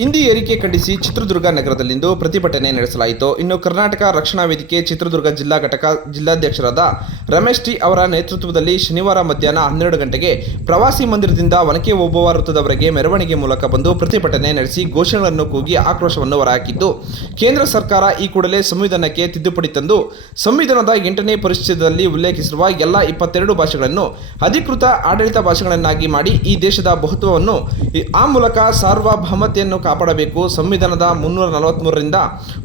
ಹಿಂದಿ ಏರಿಕೆ ಖಂಡಿಸಿ ಚಿತ್ರದುರ್ಗ ನಗರದಲ್ಲಿಂದು ಪ್ರತಿಭಟನೆ ನಡೆಸಲಾಯಿತು. ಇನ್ನು ಕರ್ನಾಟಕ ರಕ್ಷಣಾ ವೇದಿಕೆ ಚಿತ್ರದುರ್ಗ ಜಿಲ್ಲಾ ಘಟಕ ಜಿಲ್ಲಾಧ್ಯಕ್ಷರಾದ ರಮೇಶ್ ಟಿ ಅವರ ನೇತೃತ್ವದಲ್ಲಿ ಶನಿವಾರ ಮಧ್ಯಾಹ್ನ ಹನ್ನೆರಡು ಗಂಟೆಗೆ ಪ್ರವಾಸಿ ಮಂದಿರದಿಂದ ಒನಕೆ ಓಬವ್ವ ವೃತ್ತದವರೆಗೆ ಮೆರವಣಿಗೆ ಮೂಲಕ ಬಂದು ಪ್ರತಿಭಟನೆ ನಡೆಸಿ ಘೋಷಣೆಗಳನ್ನು ಕೂಗಿ ಆಕ್ರೋಶವನ್ನು ಹೊರಹಾಕಿದ್ದು, ಕೇಂದ್ರ ಸರ್ಕಾರ ಈ ಕೂಡಲೇ ಸಂವಿಧಾನಕ್ಕೆ ತಿದ್ದುಪಡಿ ತಂದು, ಸಂವಿಧಾನದ ಎಂಟನೇ ಪರಿಚ್ಛೇದದಲ್ಲಿ ಉಲ್ಲೇಖಿಸಿರುವ ಎಲ್ಲ ಇಪ್ಪತ್ತೆರಡು ಭಾಷೆಗಳನ್ನು ಅಧಿಕೃತ ಆಡಳಿತ ಭಾಷೆಗಳನ್ನಾಗಿ ಮಾಡಿ ಈ ದೇಶದ ಬಹುತ್ವವನ್ನು ಆ ಮೂಲಕ ಸಾರ್ವಭೌಮತೆಯನ್ನು ಕಾಪಾಡಬೇಕು. ಸಂವಿಧಾನದ ಮುನ್ನೂರ ನಲವತ್ತ್ಮೂರರಿಂದ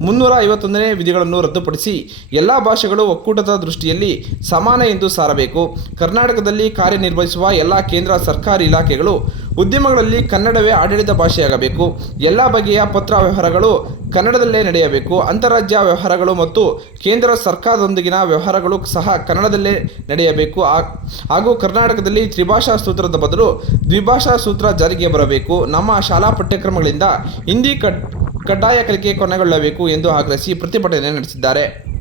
ಮುನ್ನೂರ ಐವತ್ತೊಂದನೇ ವಿಧಿಗಳನ್ನು ರದ್ದುಪಡಿಸಿ ಎಲ್ಲ ಭಾಷೆಗಳು ಒಕ್ಕೂಟದ ದೃಷ್ಟಿಯಲ್ಲಿ ಸಮಾನ ಎಂದು ಸಾರಬೇಕು. ಕರ್ನಾಟಕದಲ್ಲಿ ಕಾರ್ಯನಿರ್ವಹಿಸುವ ಎಲ್ಲ ಕೇಂದ್ರ ಸರ್ಕಾರಿ ಇಲಾಖೆಗಳು ಉದ್ಯಮಗಳಲ್ಲಿ ಕನ್ನಡವೇ ಆಡಳಿತ ಭಾಷೆಯಾಗಬೇಕು. ಎಲ್ಲ ಬಗೆಯ ಪತ್ರ ವ್ಯವಹಾರಗಳು ಕನ್ನಡದಲ್ಲೇ ನಡೆಯಬೇಕು. ಅಂತಾರಾಜ್ಯ ವ್ಯವಹಾರಗಳು ಮತ್ತು ಕೇಂದ್ರ ಸರ್ಕಾರದೊಂದಿಗಿನ ವ್ಯವಹಾರಗಳು ಸಹ ಕನ್ನಡದಲ್ಲೇ ನಡೆಯಬೇಕು. ಹಾಗೂ ಕರ್ನಾಟಕದಲ್ಲಿ ತ್ರಿಭಾಷಾ ಸೂತ್ರದ ಬದಲು ದ್ವಿಭಾಷಾ ಸೂತ್ರ ಜಾರಿಗೆ ಬರಬೇಕು. ನಮ್ಮ ಶಾಲಾ ಪಠ್ಯಕ್ರಮಗಳಿಂದ ಹಿಂದಿ ಕಡ್ ಕಡ್ಡಾಯ ಕಲಿಕೆ ಕೊನೆಗೊಳ್ಳಬೇಕು ಎಂದು ಆಗ್ರಹಿಸಿ ಪ್ರತಿಭಟನೆ ನಡೆಸಿದ್ದಾರೆ.